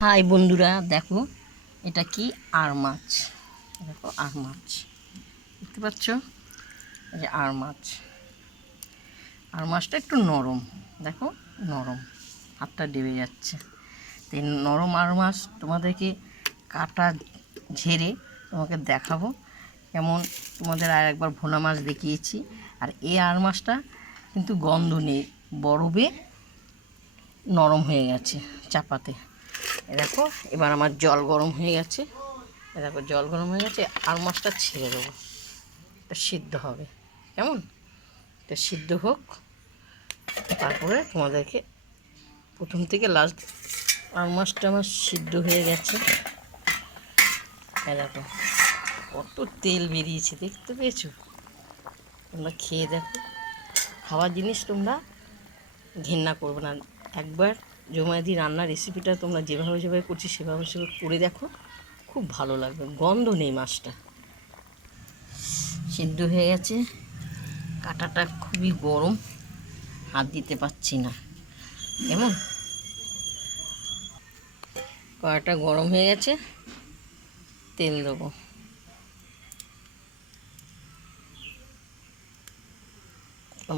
High বন্ধুরা, দেখো এটা কি আর মাছ। দেখো আর মাছ দেখতে পাচ্ছ, এই যে আর মাছ। আর মাছটা একটু নরম, দেখো নরম, হাতটা ডেবে যাচ্ছে। তো এই নরম আর মাছ তোমাদেরকে কাটা ঝেড়ে তোমাকে দেখাবো কেমন। তোমাদের আর একবার ভোনা মাছ দেখিয়েছি, আর এই আর মাছটা কিন্তু গন্ধ নেই, বরফে নরম হয়ে গেছে চাপাতে। দেখো এবার আমার জল গরম হয়ে গেছে, দেখো জল গরম হয়ে গেছে। আর মাছটা ছেড়ে দেবো, এটা সিদ্ধ হবে কেমন। এটা সিদ্ধ হোক, তারপরে তোমাদেরকে প্রথম থেকে লাস্ট। আর মাছটা আমার সিদ্ধ হয়ে গেছে, দেখো কত তেল বেরিয়েছে, দেখতে পেয়েছো? তোমরা খেয়ে দেখো, খাওয়ার জিনিস তোমরা ঘেন্না করবে না। একবার জমায়েদি রান্নার রেসিপিটা তোমরা যেভাবে করছি সেভাবে করে দেখো, খুব ভালো লাগবে। গন্ধ নেই, মাছটা সিদ্ধ হয়ে গেছে। কাঁটাটা খুবই গরম, হাত দিতে পারছি না কেমন। কড়াটা গরম হয়ে গেছে, তেল দেবো।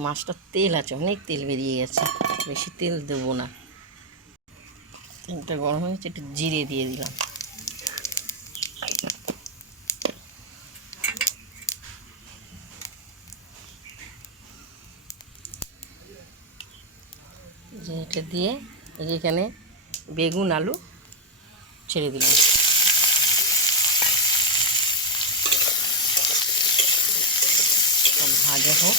মাছটা তেল আছে, অনেক তেল বেরিয়ে গেছে, বেশি তেল দেবো না। তেলটা গরম হয়ে গেছে, একটু জিরে দিয়ে দিলাম। জিরেটা দিয়ে এখানে বেগুন আলু ছেড়ে দিলাম। ভাজা হোক,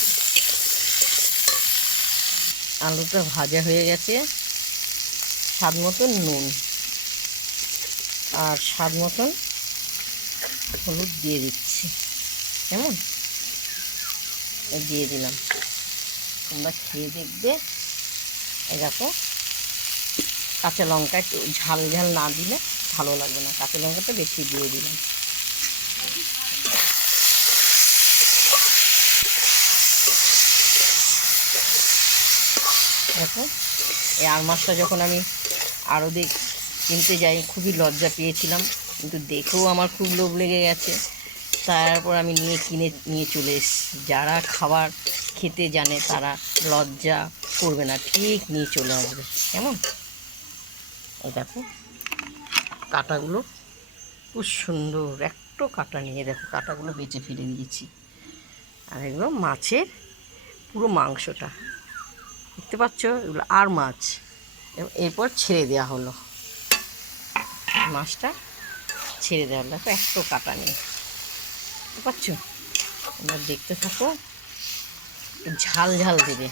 আলুটা ভাজা হয়ে গেছে। স্বাদ মতন নুন আর স্বাদ মতন হলুদ দিয়ে দিচ্ছি কেমন, দিয়ে দিলাম। তোমরা খেয়ে দেখবে। এই দেখো, কাঁচা লঙ্কা একটু ঝাল ঝাল না দিলে ভালো লাগবে না, কাঁচা লঙ্কাটা বেশি দিয়ে দিলাম। দেখো এই আর মাছটা যখন আমি আরও কিনতে যাই, খুবই লজ্জা পেয়েছিলাম, কিন্তু দেখেও আমার খুব লোভ লেগে গেছে। তারপর আমি কিনে নিয়ে চলে এসেছি। যারা খাবার খেতে জানে তারা লজ্জা করবে না, ঠিক নিয়ে চলে আসবে কেমন। এই দেখো কাঁটাগুলো খুব সুন্দর, একটু কাঁটা নিয়ে দেখো কাঁটাগুলো বেঁচে ফেলে দিয়েছি। আর এগুলো মাছের পুরো মাংসটা দেখতে পাচ্ছ, এগুলো আর মাছ। এরপর ছেড়ে দেওয়া হলো, মাছটা ছেড়ে দেওয়া হলো। দেখো একটু কাটা নেই, বুঝতে পারছো? তোমরা দেখতে থাকো, ঝাল ঝাল দেবে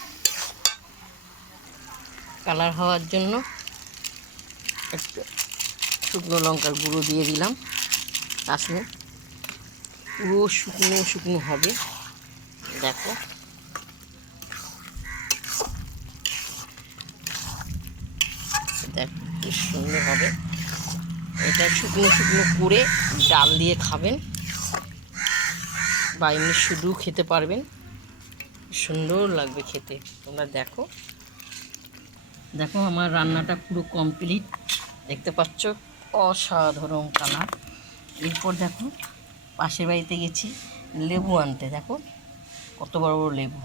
কালার হওয়ার জন্য। একটু শুকনো লঙ্কার গুঁড়ো দিয়ে দিলাম, কাশ্মীর পুরো শুকনো শুকনো হবে। দেখো দেখো কি সুন্দর হবে। এটা শুকনো শুকনো করে ডাল দিয়ে খাবেন বা এমনি শুধু খেতে পারবেন, সুন্দর লাগবে খেতে। তোমরা দেখো, দেখো আমার রান্নাটা পুরো কমপ্লিট, দেখতে পাচ্ছ অসাধারণ কালার। এরপর দেখো পাশের বাড়িতে গেছি লেবু আনতে, দেখো কত বড় বড় লেবু।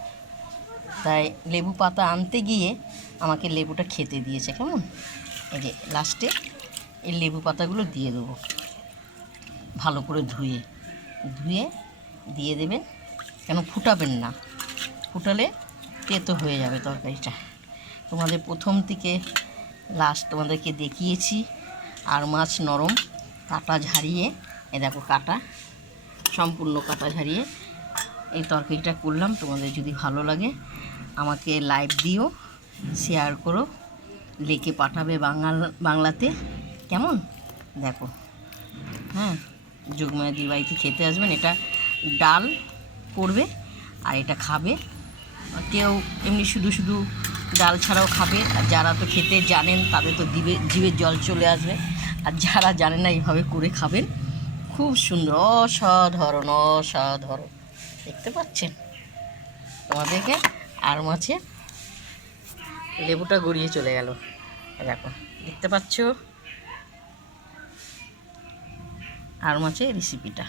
তাই লেবু পাতা আনতে গিয়ে আমাকে লেবুটা খেতে দিয়েছে কেমন। এই যে লাস্টে এই লেবু পাতাগুলো দিয়ে দেবো, ভালো করে ধুয়ে দিয়ে দেবেন, কেন ফুটাবেন না, ফুটালে তেতো হয়ে যাবে তরকারিটা। তোমাদের প্রথম থেকে লাস্ট তোমাদেরকে দেখিয়েছি আর মাছ নরম, কাটা ঝাড়িয়ে, এ দেখো কাটা সম্পূর্ণ কাটা ঝাড়িয়ে এই তরকারিটা করলাম। তোমাদের যদি ভালো লাগে আমাকে লাইক দিও, শেয়ার করো, লিখে পাঠাবে বাংলাতে কেমন। দেখো হ্যাঁ, যোগমায়াদির বাড়িতে খেতে আসবেন, এটা ডাল পড়বে আর এটা খাবে। কেউ এমনি শুধু শুধু ডাল ছাড়াও খাবে, আর যারা তো খেতে জানেন তাদের তো জিভের জল চলে আসবে, আর যারা জানেন না এইভাবে করে খাবেন, খুব সুন্দর, অসাধারণ অসাধারণ। দেখতে পাচ্ছেন তোমাদেরকে আর মাছে লেবুটা গড়িয়ে চলে গেল, দেখো দেখতে পাচ্ছ আর মাছের রেসিপিটা।